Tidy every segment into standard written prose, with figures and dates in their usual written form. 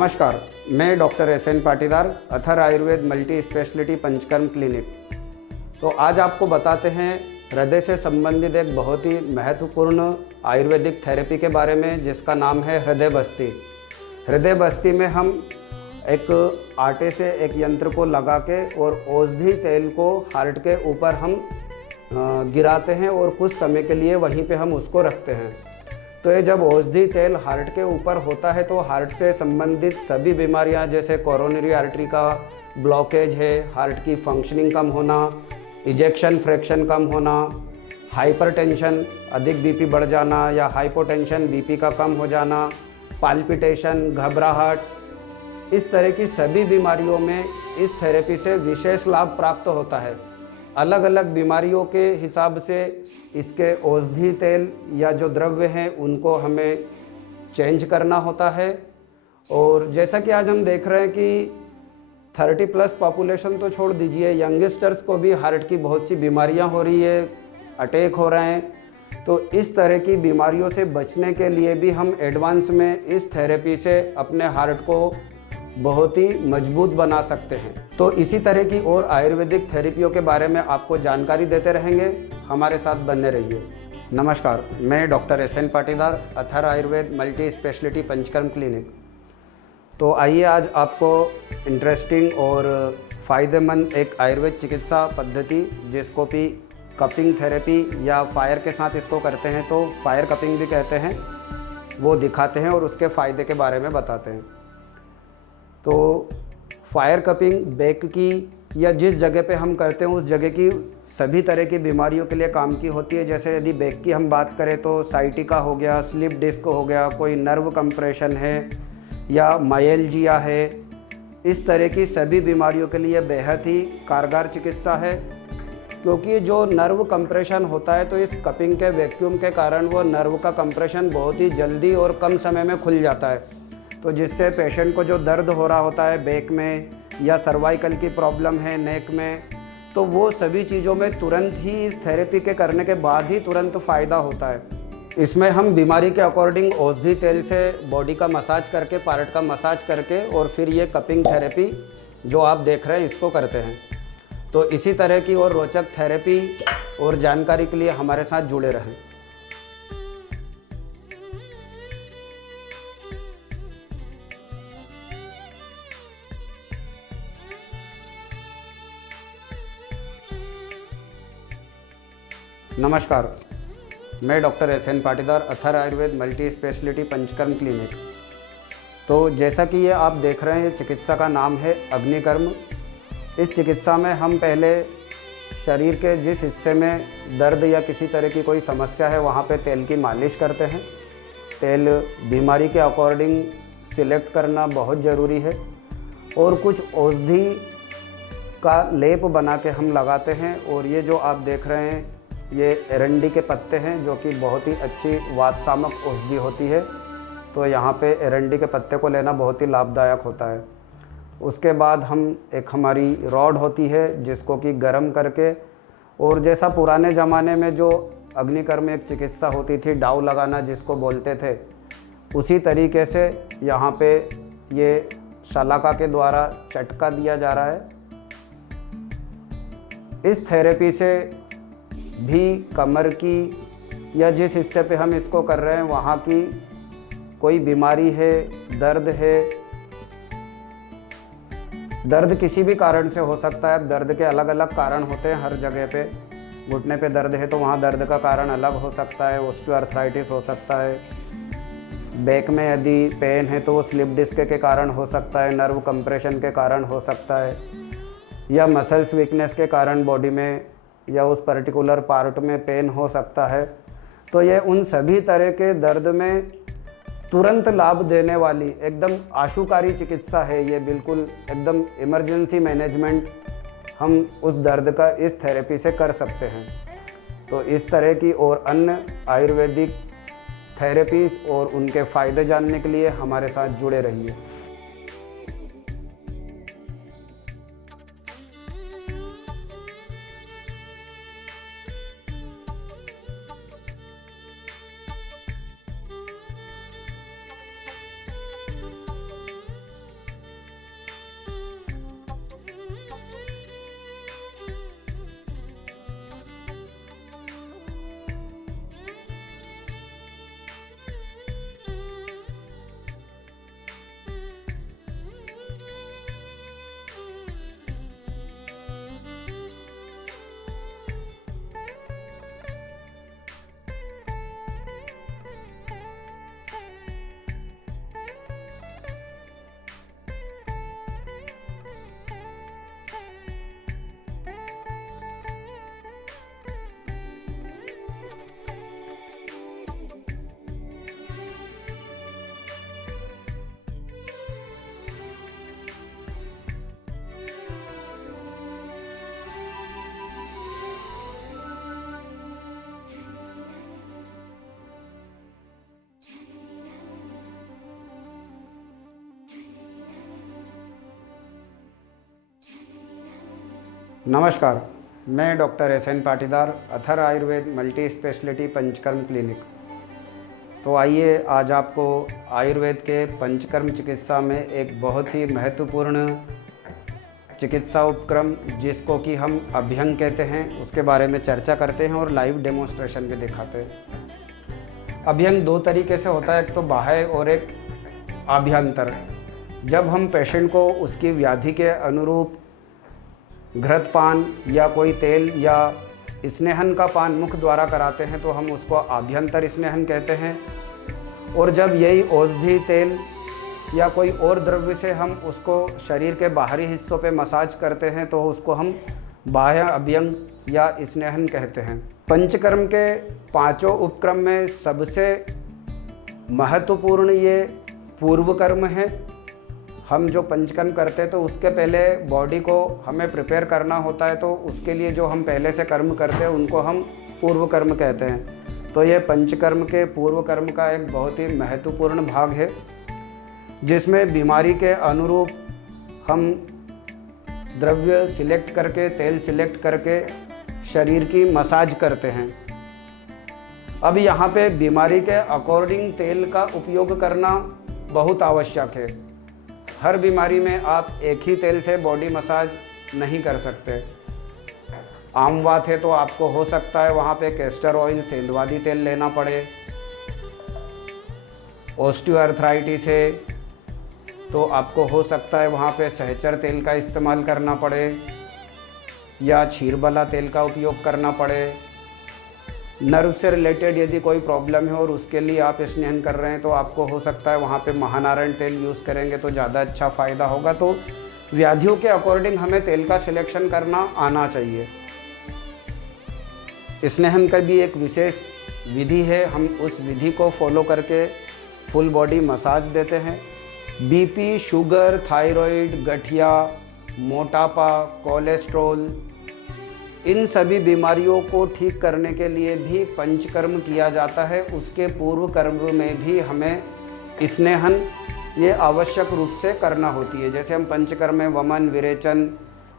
नमस्कार, मैं doctor S N. Patidar, Athar Ayurveda multi speciality Panchakarma clinic. तो आज आपको बताते हैं हृदय से संबंधित एक बहुत ही महत्वपूर्ण आयुर्वेदिक थेरेपी के बारे में, जिसका नाम है हृदय बस्ती। हृदय बस्ती में हम एक आटे से एक यंत्र को लगा के और औषधि तेल को हार्ट के ऊपर हम गिराते हैं और कुछ समय के लिए वहीं पे हम उसको रखते हैं। तो ये जब औषधि तेल हार्ट के ऊपर होता है तो हार्ट से संबंधित सभी बीमारियां, जैसे कोरोनरी आर्टरी का ब्लॉकेज है, हार्ट की फंक्शनिंग कम होना, इजेक्शन फ्रैक्शन कम होना, हाइपरटेंशन अधिक बीपी बढ़ जाना या हाइपोटेंशन बीपी का कम हो जाना, पाल्पिटेशन, घबराहट, इस तरह की सभी बीमारियों में इस थेरेपी से विशेष लाभ प्राप्त होता है। अलग अलग बीमारियों के हिसाब से इसके औषधि तेल या जो द्रव्य हैं उनको हमें चेंज करना होता है। और जैसा कि आज हम देख रहे हैं कि 30+ पॉपुलेशन तो छोड़ दीजिए, यंगस्टर्स को भी हार्ट की बहुत सी बीमारियां हो रही है, अटैक हो रहे हैं। तो इस तरह की बीमारियों से बचने के लिए भी हम एडवांस में इस थेरेपी से अपने हार्ट को बहुत ही मजबूत बना सकते हैं। तो इसी तरह की और आयुर्वेदिक थेरेपियों के बारे में आपको जानकारी देते रहेंगे, हमारे साथ बने रहिए। नमस्कार, मैं doctor S N. Patidar, Athar Ayurveda multi speciality Panchakarma clinic. तो आइए आज आपको इंटरेस्टिंग और फ़ायदेमंद एक आयुर्वेद चिकित्सा पद्धति, जिसको भी कपिंग थेरेपी या फायर के साथ इसको करते हैं, तो फायर कपिंग भी कहते हैं, वो दिखाते हैं और उसके फ़ायदे के बारे में बताते हैं। तो फायर कपिंग बैक की या जिस जगह पे हम करते हैं उस जगह की सभी तरह की बीमारियों के लिए काम की होती है। जैसे यदि बैक की हम बात करें तो साइटिका हो गया, स्लिप डिस्क हो गया, कोई नर्व कंप्रेशन है या मायल्जिया है, इस तरह की सभी बीमारियों के लिए बेहद ही कारगर चिकित्सा है। क्योंकि जो नर्व कंप्रेशन होता है तो इस कपिंग के वैक्यूम के कारण वो नर्व का कंप्रेशन बहुत ही जल्दी और कम समय में खुल जाता है। तो जिससे पेशेंट को जो दर्द हो रहा होता है बैक में या सर्वाइकल की प्रॉब्लम है नेक में, तो वो सभी चीज़ों में तुरंत ही इस थेरेपी के करने के बाद ही तुरंत फ़ायदा होता है। इसमें हम बीमारी के अकॉर्डिंग औषधि तेल से बॉडी का मसाज करके, पार्ट का मसाज करके और फिर ये कपिंग थेरेपी जो आप देख रहे हैं इसको करते हैं। तो इसी तरह की और रोचक थेरेपी और जानकारी के लिए हमारे साथ जुड़े रहें। नमस्कार, मैं doctor S N. Patidar, Athar Ayurveda multi speciality Panchakarma clinic. तो जैसा कि ये आप देख रहे हैं, चिकित्सा का नाम है अग्निकर्म। इस चिकित्सा में हम पहले शरीर के जिस हिस्से में दर्द या किसी तरह की कोई समस्या है वहाँ पे तेल की मालिश करते हैं। तेल बीमारी के अकॉर्डिंग सिलेक्ट करना बहुत ज़रूरी है और कुछ औषधि का लेप बना के हम लगाते हैं। और ये जो आप देख रहे हैं ये एरंडी के पत्ते हैं, जो कि बहुत ही अच्छी वातशामक औषधि होती है। तो यहाँ पे एरंडी के पत्ते को लेना बहुत ही लाभदायक होता है। उसके बाद हम हमारी रॉड होती है जिसको कि गर्म करके, और जैसा पुराने ज़माने में जो अग्निकर्म एक चिकित्सा होती थी, डाव लगाना जिसको बोलते थे, उसी तरीके से यहाँ पे ये शलाका के द्वारा चटका दिया जा रहा है। इस थेरेपी से भी कमर की या जिस हिस्से पे हम इसको कर रहे हैं वहाँ की कोई बीमारी है, दर्द है, दर्द किसी भी कारण से हो सकता है। दर्द के अलग अलग कारण होते हैं हर जगह पे। घुटने पे दर्द है तो वहाँ दर्द का कारण अलग हो सकता है, ऑस्टियोआर्थराइटिस हो सकता है। बैक में यदि पेन है तो वो स्लिप डिस्क के कारण हो सकता है, नर्व कंप्रेशन के कारण हो सकता है, या मसल्स वीकनेस के कारण बॉडी में या उस पर्टिकुलर पार्ट में पेन हो सकता है। तो ये उन सभी तरह के दर्द में तुरंत लाभ देने वाली एकदम आशुकारी चिकित्सा है ये। बिल्कुल एकदम इमरजेंसी मैनेजमेंट हम उस दर्द का इस थेरेपी से कर सकते हैं। तो इस तरह की और अन्य आयुर्वेदिक थेरेपीज़ और उनके फ़ायदे जानने के लिए हमारे साथ जुड़े रहिए। नमस्कार, मैं doctor S N Patidar, Athar Ayurveda multi speciality Panchakarma clinic. तो आइए आज आपको आयुर्वेद के पंचकर्म चिकित्सा में एक बहुत ही महत्वपूर्ण चिकित्सा उपक्रम जिसको कि हम अभ्यंग कहते हैं उसके बारे में चर्चा करते हैं और लाइव डेमोन्स्ट्रेशन भी दिखाते हैं। अभ्यंग दो तरीके से होता है, एक तो बाह्य और एक आभ्यंतर। जब हम पेशेंट को उसकी व्याधि के अनुरूप घृतपान या कोई तेल या स्नेहन का पान मुख द्वारा कराते हैं तो हम उसको आभ्यंतर स्नेहन कहते हैं। और जब यही औषधि तेल या कोई और द्रव्य से हम उसको शरीर के बाहरी हिस्सों पे मसाज करते हैं तो उसको हम बाह्य अभ्यंग या स्नेहन कहते हैं। पंचकर्म के पांचों उपक्रम में सबसे महत्वपूर्ण ये पूर्व कर्म है। हम जो पंचकर्म करते हैं तो उसके पहले बॉडी को हमें प्रिपेयर करना होता है, तो उसके लिए जो हम पहले से कर्म करते हैं उनको हम पूर्व कर्म कहते हैं। तो ये पंचकर्म के पूर्व कर्म का एक बहुत ही महत्वपूर्ण भाग है जिसमें बीमारी के अनुरूप हम द्रव्य सिलेक्ट करके, तेल सिलेक्ट करके शरीर की मसाज करते हैं। अब यहाँ पे बीमारी के अकॉर्डिंग तेल का उपयोग करना बहुत आवश्यक है। हर बीमारी में आप एक ही तेल से बॉडी मसाज नहीं कर सकते। आम बात है तो आपको हो सकता है वहाँ पे कैस्टर ऑयल, सेंधवादी तेल लेना पड़े। ऑस्टियोआर्थराइटिस है तो आपको हो सकता है वहाँ पे सहचर तेल का इस्तेमाल करना पड़े या क्षीरबला तेल का उपयोग करना पड़े। नर्व से रिलेटेड यदि कोई प्रॉब्लम है और उसके लिए आप स्नेहन कर रहे हैं तो आपको हो सकता है वहाँ पे महानारायण तेल यूज़ करेंगे तो ज़्यादा अच्छा फ़ायदा होगा। तो व्याधियों के अकॉर्डिंग हमें तेल का सिलेक्शन करना आना चाहिए। स्नेहन का भी एक विशेष विधि है, हम उस विधि को फॉलो करके फुल बॉडी मसाज देते हैं। बीपी, शुगर, थायराइड, गठिया, मोटापा, कोलेस्ट्रॉल, इन सभी बीमारियों को ठीक करने के लिए भी पंचकर्म किया जाता है। उसके पूर्व कर्म में भी हमें स्नेहन ये आवश्यक रूप से करना होती है। जैसे हम पंचकर्म में वमन, विरेचन,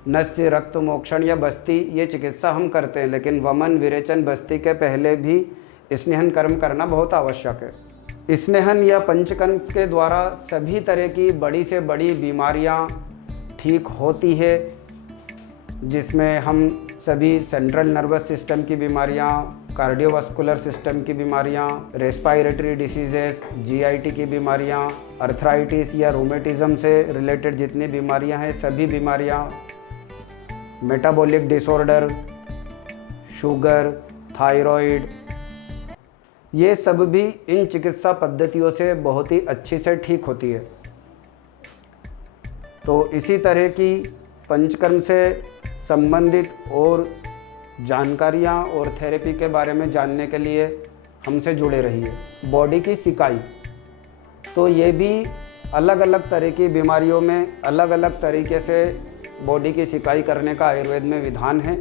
नस्य, रक्त मोक्षण या बस्ती ये चिकित्सा हम करते हैं, लेकिन वमन, विरेचन, बस्ती के पहले भी स्नेहन कर्म करना बहुत आवश्यक है। स्नेहन या पंचकर्म के द्वारा सभी तरह की बड़ी से बड़ी बीमारियां ठीक होती है, जिसमें हम सभी सेंट्रल नर्वस सिस्टम की बीमारियां, कार्डियोवास्कुलर सिस्टम की बीमारियां, रेस्पिरेटरी डिसीजेस, जीआईटी की बीमारियां, अर्थराइटिस या रूमेटिज्म से रिलेटेड जितनी बीमारियां हैं सभी बीमारियां, मेटाबॉलिक डिसऑर्डर, शुगर, थायराइड, ये सब भी इन चिकित्सा पद्धतियों से बहुत ही अच्छी से ठीक होती है। तो इसी तरह की पंचकर्म से संबंधित और जानकारियाँ और थेरेपी के बारे में जानने के लिए हमसे जुड़े रहिए। बॉडी की सिकाई, तो ये भी अलग अलग तरह की बीमारियों में अलग अलग तरीके से बॉडी की सिकाई करने का आयुर्वेद में विधान है।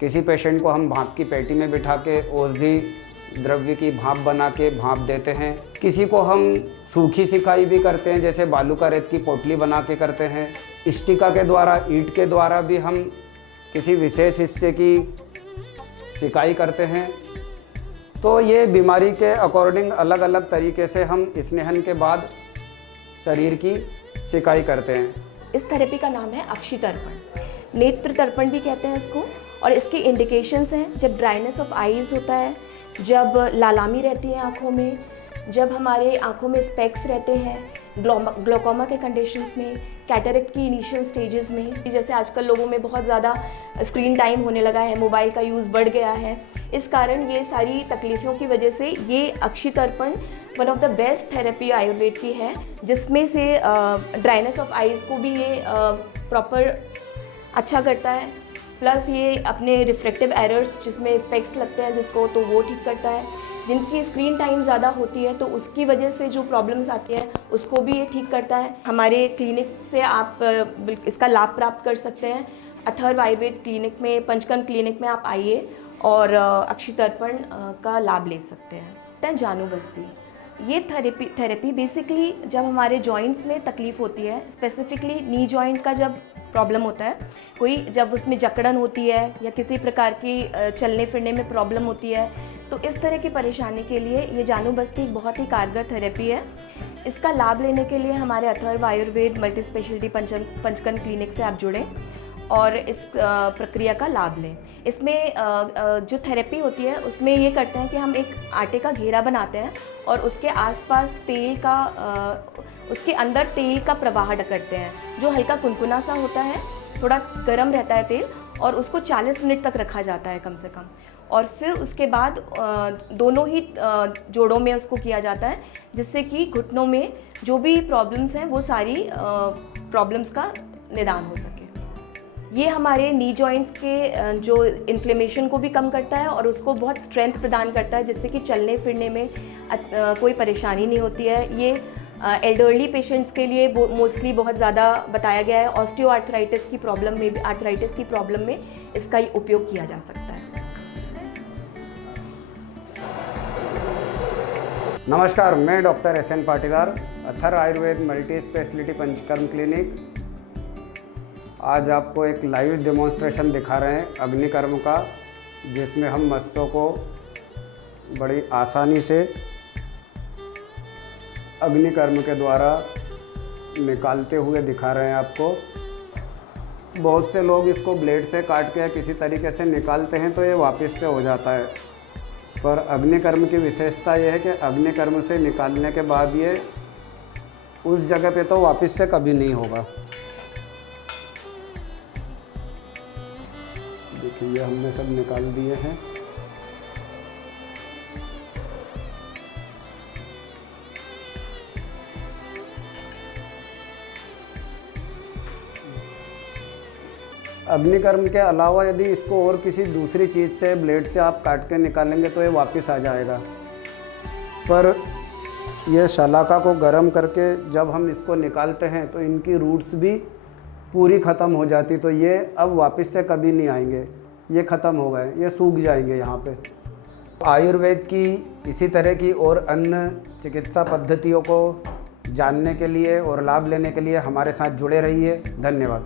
किसी पेशेंट को हम भाप की पेटी में बिठा के औषधि द्रव्य की भाप बना के भाप देते हैं। किसी को हम सूखी सिकाई भी करते हैं, जैसे बालू का रेत की पोटली बना के करते हैं। स्टिका के द्वारा, ईंट के द्वारा भी हम किसी विशेष हिस्से की सिकाई करते हैं। तो ये बीमारी के अकॉर्डिंग अलग अलग तरीके से हम स्नेहन के बाद शरीर की सिकाई करते हैं। इस थेरेपी का नाम है अक्षि तर्पण, नेत्र तर्पण भी कहते हैं इसको। और इसके इंडिकेशंस हैं जब ड्राइनेस ऑफ आईज होता है, जब लालामी रहती है आँखों में, जब हमारे आँखों में स्पेक्स रहते हैं, ग्लोकोमा के कंडीशंस में, कैटरेक्ट की इनिशियल स्टेजेस में। जैसे आजकल लोगों में बहुत ज़्यादा स्क्रीन टाइम होने लगा है, मोबाइल का यूज़ बढ़ गया है, इस कारण ये सारी तकलीफ़ों की वजह से ये अक्षि तर्पण one of the best therapy Ayurveda की है, जिसमें से ड्राइनेस ऑफ आइज़ को भी ये प्रॉपर अच्छा करता है। प्लस ये अपने रिफ्रेक्टिव एरर्स जिसमें स्पेक्स लगते हैं जिसको, तो वो ठीक करता है। जिनकी स्क्रीन टाइम ज़्यादा होती है तो उसकी वजह से जो प्रॉब्लम्स आती हैं उसको भी ये ठीक करता है। हमारे क्लिनिक से आप इसका लाभ प्राप्त कर सकते हैं। अथर्व आयुर्वेद क्लिनिक में, पंचकर्म क्लिनिक में आप आइए और अक्षि तर्पण का लाभ ले सकते हैं। जानू बस्ती, ये थेरेपी बेसिकली जब हमारे जॉइंट्स में तकलीफ़ होती है, स्पेसिफिकली नी जॉइंट का जब प्रॉब्लम होता है, कोई जब उसमें जकड़न होती है या किसी प्रकार की चलने फिरने में प्रॉब्लम होती है, तो इस तरह की परेशानी के लिए ये जानू बस्ती एक बहुत ही कारगर थेरेपी है। इसका लाभ लेने के लिए हमारे Atharva Ayurved multi speciality Panchakarma clinic से आप जुड़ें और इस प्रक्रिया का लाभ लें। इसमें जो थेरेपी होती है उसमें ये करते हैं कि हम एक आटे का घेरा बनाते हैं और उसके आसपास तेल का उसके अंदर तेल का प्रवाह करते हैं, जो हल्का कुनकुना सा होता है, थोड़ा गर्म रहता है तेल, और उसको 40 मिनट तक रखा जाता है कम से कम। और फिर उसके बाद दोनों ही जोड़ों में उसको किया जाता है, जिससे कि घुटनों में जो भी प्रॉब्लम्स हैं वो सारी प्रॉब्लम्स का निदान हो सके। ये हमारे नी जॉइंट्स के जो इन्फ्लेमेशन को भी कम करता है और उसको बहुत स्ट्रेंथ प्रदान करता है, जिससे कि चलने फिरने में कोई परेशानी नहीं होती है। ये एल्डरली पेशेंट्स के लिए मोस्टली बहुत ज़्यादा बताया गया है। ऑस्टियोआर्थराइटिस की प्रॉब्लम में इसका उपयोग किया जा सकता है। नमस्कार, मैं doctor SN Patidar, Athar Ayurveda multi speciality Panchakarma clinic. आज आपको एक लाइव डेमोन्स्ट्रेशन दिखा रहे हैं अग्निकर्म का, जिसमें हम मत्स्यों को बड़ी आसानी से अग्निकर्म के द्वारा निकालते हुए दिखा रहे हैं आपको। बहुत से लोग इसको ब्लेड से काट के किसी तरीके से निकालते हैं तो ये वापस से हो जाता है, पर अग्निकर्म की विशेषता ये है कि अग्निकर्म से निकालने के बाद ये उस जगह पे तो वापस से कभी नहीं होगा। देखिए, ये हमने सब निकाल दिए हैं। अग्निकर्म के अलावा यदि इसको और किसी दूसरी चीज़ से, ब्लेड से आप काट के निकालेंगे तो ये वापस आ जाएगा, पर ये शलाका को गर्म करके जब हम इसको निकालते हैं तो इनकी रूट्स भी पूरी ख़त्म हो जाती, तो ये अब वापस से कभी नहीं आएंगे, ये ख़त्म हो गए, ये सूख जाएंगे यहाँ पे। आयुर्वेद की इसी तरह की और अन्य चिकित्सा पद्धतियों को जानने के लिए और लाभ लेने के लिए हमारे साथ जुड़े रहिए। धन्यवाद।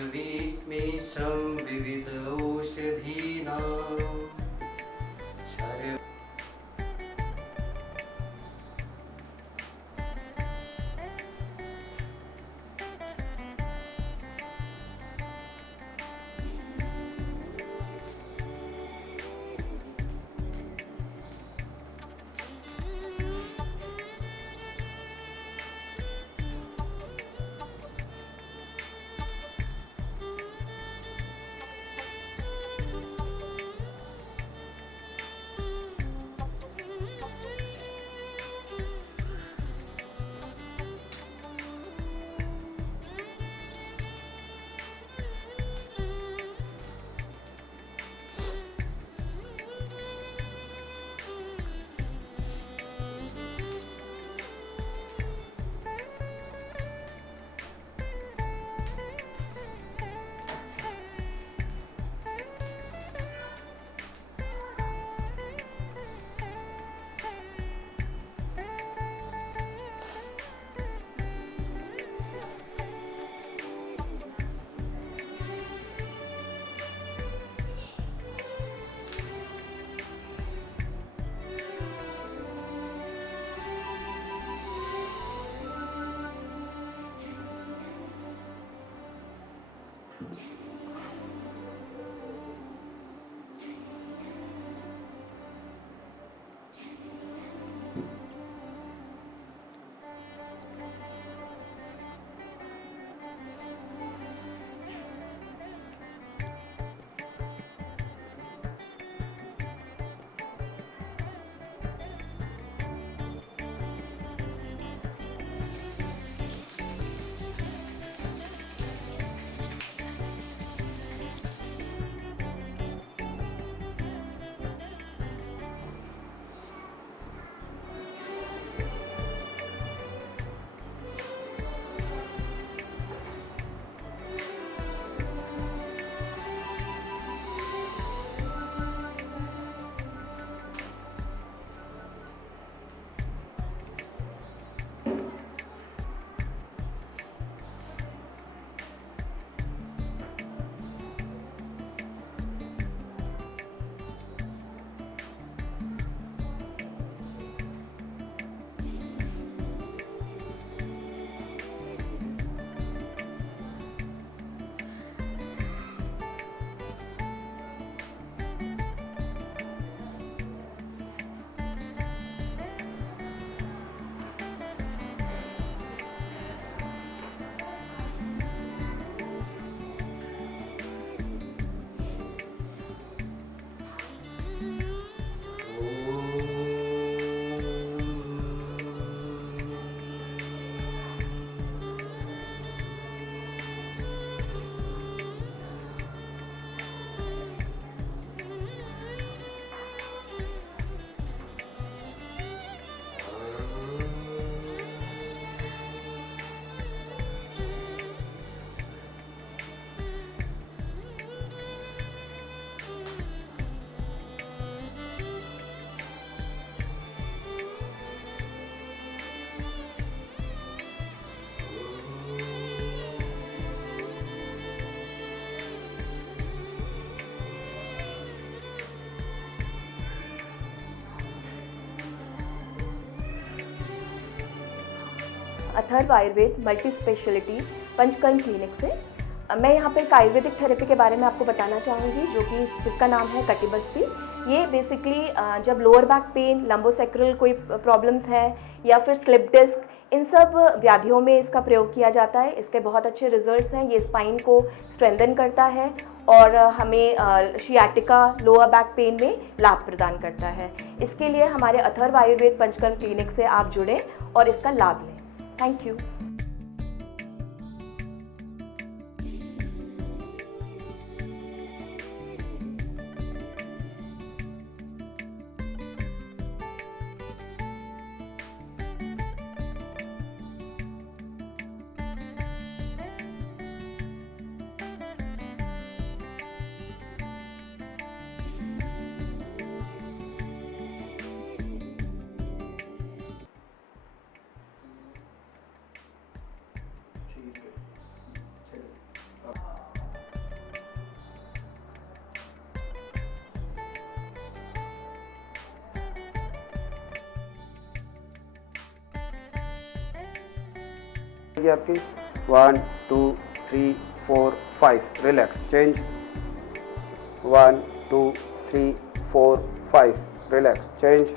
तातारविस्मेषं विविध औषधीनां Atharva Ayurved multi speciality Panchakarma clinic से। मैं यहाँ पे एक आयुर्वेदिक थेरेपी के बारे में आपको बताना चाहूँगी जिसका नाम है कटिबस्ती। ये बेसिकली जब लोअर बैक पेन, लंबोसेक्रल कोई प्रॉब्लम्स है या फिर स्लिप डिस्क, इन सब व्याधियों में इसका प्रयोग किया जाता है। इसके बहुत अच्छे रिजल्ट्स हैं। ये स्पाइन को स्ट्रेंथन करता है और हमें शियाटिका, लोअर बैक पेन में लाभ प्रदान करता है। इसके लिए हमारे अथर्व आयुर्वेद पंचकर्म क्लिनिक से आप जुड़ें और इसका लाभ लें। Thank you. ये आपकी 1 2 3 4 5 रिलैक्स चेंज 1 2 3 4 5 रिलैक्स चेंज।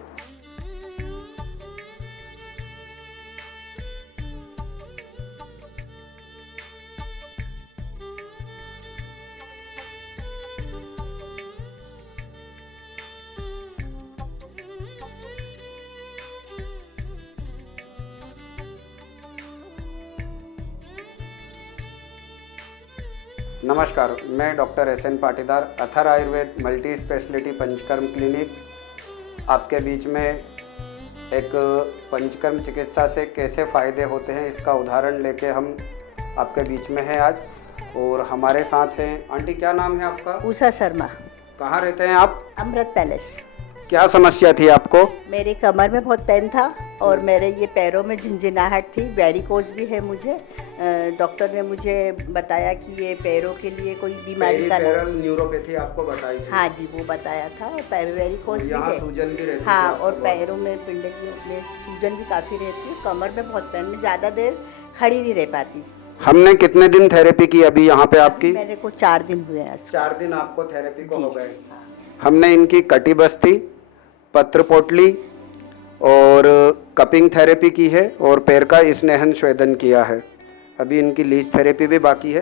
नमस्कार, मैं doctor S N. Patidar, Athar Ayurveda multi speciality Panchakarma clinic आपके बीच में एक पंचकर्म चिकित्सा से कैसे फ़ायदे होते हैं इसका उदाहरण लेके हम आपके बीच में हैं आज। और हमारे साथ हैं आंटी, क्या नाम है आपका? उषा शर्मा। कहाँ रहते हैं आप? अमृत पैलेस। क्या समस्या थी आपको? मेरे कमर में बहुत पेन था और मेरे ये पैरों में झिनझिनाहट थी, वेरिकोज भी है मुझे। डॉक्टर ने मुझे बताया कि ये पैरों के लिए कोई बीमारी का न्यूरोपैथी आपको बताई थी? हाँ जी, वो बताया था। और वेरिकोज भी है, सूजन भी रहती हाँ, है और पैरों में पिंडलियों में सूजन भी काफ़ी रहती है। कमर में बहुत पेन, में ज़्यादा देर खड़ी नहीं रह पाती। हमने कितने दिन थेरेपी की अभी यहाँ पे आपकी? मेरे को 4 दिन हुए हैं। 4 दिन आपको थेरेपी को हो गए। हमने इनकी कटिबस्ती, पत्र पोटली और कपिंग थेरेपी की है और पैर का स्नेहन स्वेदन किया है। अभी इनकी लीज थेरेपी भी बाकी है।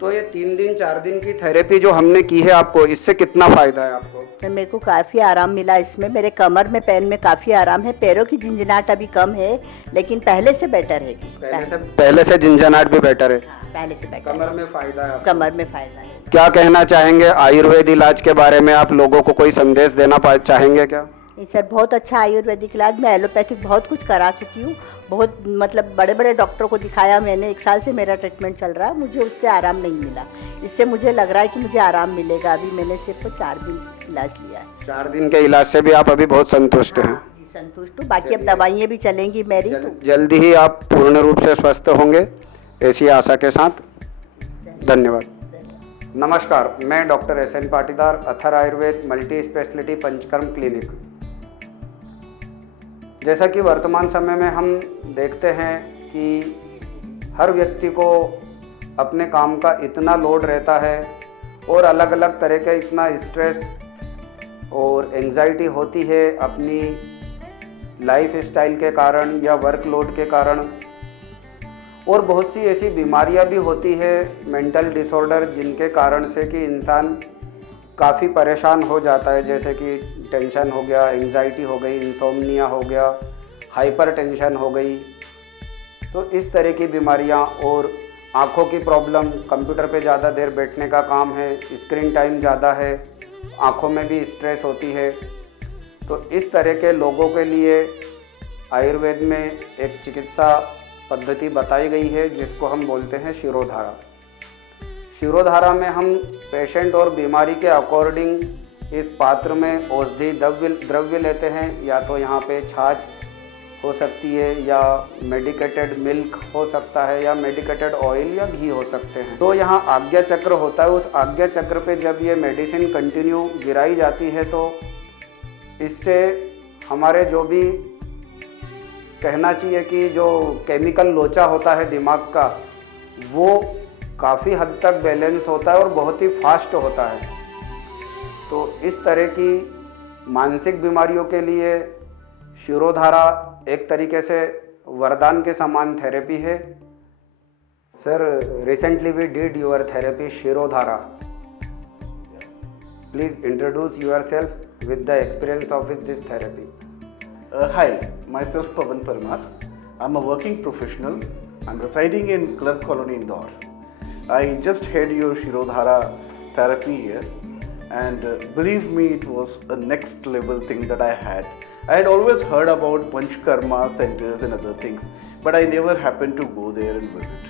तो ये 3 दिन 4 दिन की थेरेपी जो हमने की है आपको, इससे कितना फ़ायदा है आपको? तो मेरे को काफ़ी आराम मिला इसमें। मेरे कमर में पेन में काफ़ी आराम है। पैरों की झिंझिनाहट अभी कम है, लेकिन पहले से बेटर है। पहले से झिंझिनाहट भी बेटर है। पहले से बेटर। कमर में फ़ायदा है? कमर में फ़ायदा है। क्या कहना चाहेंगे आयुर्वेद इलाज के बारे में? आप लोगों को कोई संदेश देना चाहेंगे क्या? नहीं सर, बहुत अच्छा आयुर्वेदिक इलाज। मैं एलोपैथिक बहुत कुछ करा चुकी हूँ, बहुत मतलब बड़े बड़े डॉक्टरों को दिखाया मैंने। 1 साल से मेरा ट्रीटमेंट चल रहा है, मुझे उससे आराम नहीं मिला। इससे मुझे लग रहा है कि मुझे आराम मिलेगा। अभी मैंने सिर्फ 4 दिन इलाज लिया है। 4 दिन के इलाज से भी आप अभी बहुत संतुष्ट हैं? जी, संतुष्ट हूँ। बाकी अब दवाइयाँ भी चलेंगी मेरी। जल्दी ही आप पूर्ण रूप से स्वस्थ होंगे, ऐसी आशा के साथ। धन्यवाद। नमस्कार, मैं doctor S N. Patidar, Athar Ayurveda multi speciality Panchakarma clinic. जैसा कि वर्तमान समय में हम देखते हैं कि हर व्यक्ति को अपने काम का इतना लोड रहता है और अलग अलग तरह के इतना स्ट्रेस और एंजाइटी होती है अपनी लाइफ स्टाइल के कारण या वर्कलोड के कारण। और बहुत सी ऐसी बीमारियां भी होती है, मेंटल डिसऑर्डर, जिनके कारण से कि इंसान काफ़ी परेशान हो जाता है। जैसे कि टेंशन हो गया, एंजाइटी हो गई, इंसोम्निया हो गया, हाइपर टेंशन हो गई। तो इस तरह की बीमारियां और आँखों की प्रॉब्लम, कंप्यूटर पे ज़्यादा देर बैठने का काम है, स्क्रीन टाइम ज़्यादा है, आँखों में भी स्ट्रेस होती है। तो इस तरह के लोगों के लिए आयुर्वेद में एक चिकित्सा पद्धति बताई गई है जिसको हम बोलते हैं शिरोधारा। शिरोधारा में हम पेशेंट और बीमारी के अकॉर्डिंग इस पात्र में औषधि द्रव्य लेते हैं। या तो यहाँ पे छाछ हो सकती है, या मेडिकेटेड मिल्क हो सकता है, या मेडिकेटेड ऑयल या घी हो सकते हैं। तो यहाँ आज्ञा चक्र होता है। उस आज्ञा चक्र पे जब ये मेडिसिन कंटिन्यू गिराई जाती है तो इससे हमारे जो भी कहना चाहिए कि जो केमिकल लोचा होता है दिमाग का वो काफ़ी हद तक बैलेंस होता है और बहुत ही फास्ट होता है। तो इस तरह की मानसिक बीमारियों के लिए शिरोधारा एक तरीके से वरदान के समान थेरेपी है। Sir, recently we did your therapy shirodhara. Please introduce yourself with the experience of with this therapy. Hi, myself Pavan Parmar. I'm a working professional. I'm residing in Clerk Colony, Indore. I just had your Shirodhara therapy here, and believe me, it was a next level thing that I had. I had always heard about Panchkarma centers and other things, but I never happened to go there and visit.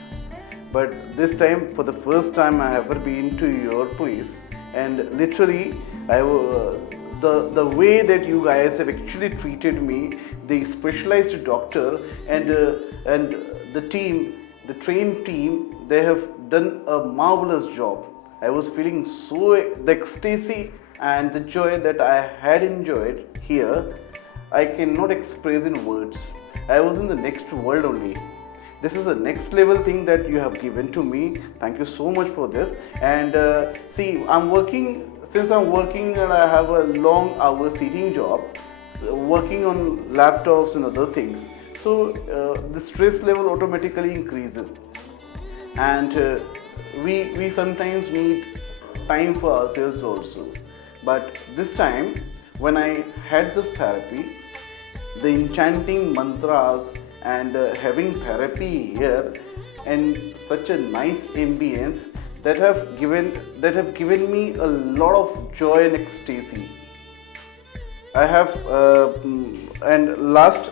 But this time, for the first time, I have ever been to your place, and literally, the way that you guys have actually treated me, the specialized doctor and the team, the trained team, they have done a marvelous job. I was feeling the ecstasy and the joy that I had enjoyed here, I cannot express in words. I was in the next world only. This is the next level thing that you have given to me. Thank you so much for this. And see, since I'm working and I have a long hour sitting job, working on laptops and other things, so the stress level automatically increases, and we sometimes need time for ourselves also. But this time when I had this therapy, the enchanting mantras and having therapy here and such a nice ambience that have given me a lot of joy and ecstasy. I have and last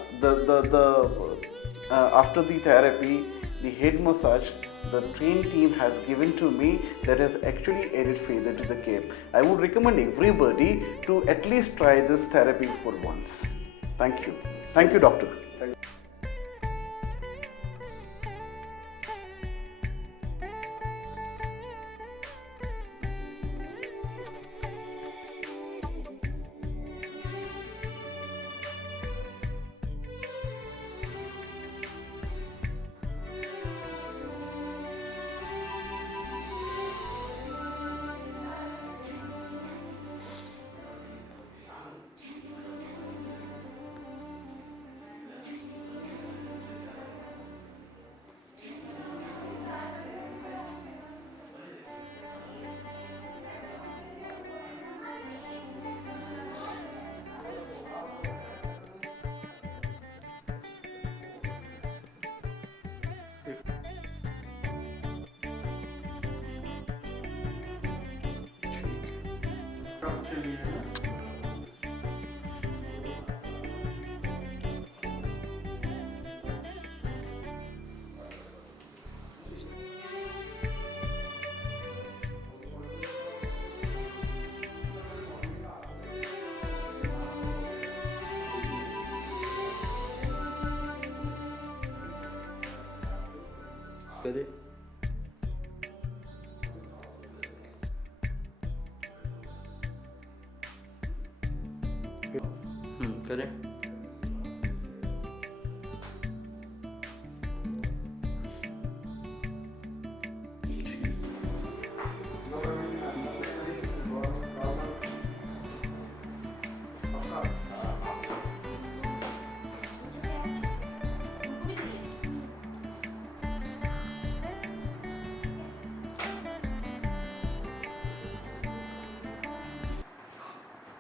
after the therapy, the head massage the trained team has given to me, that has actually added feather to the cap. I would recommend everybody to at least try this therapy for once. Thank you, doctor. करे करें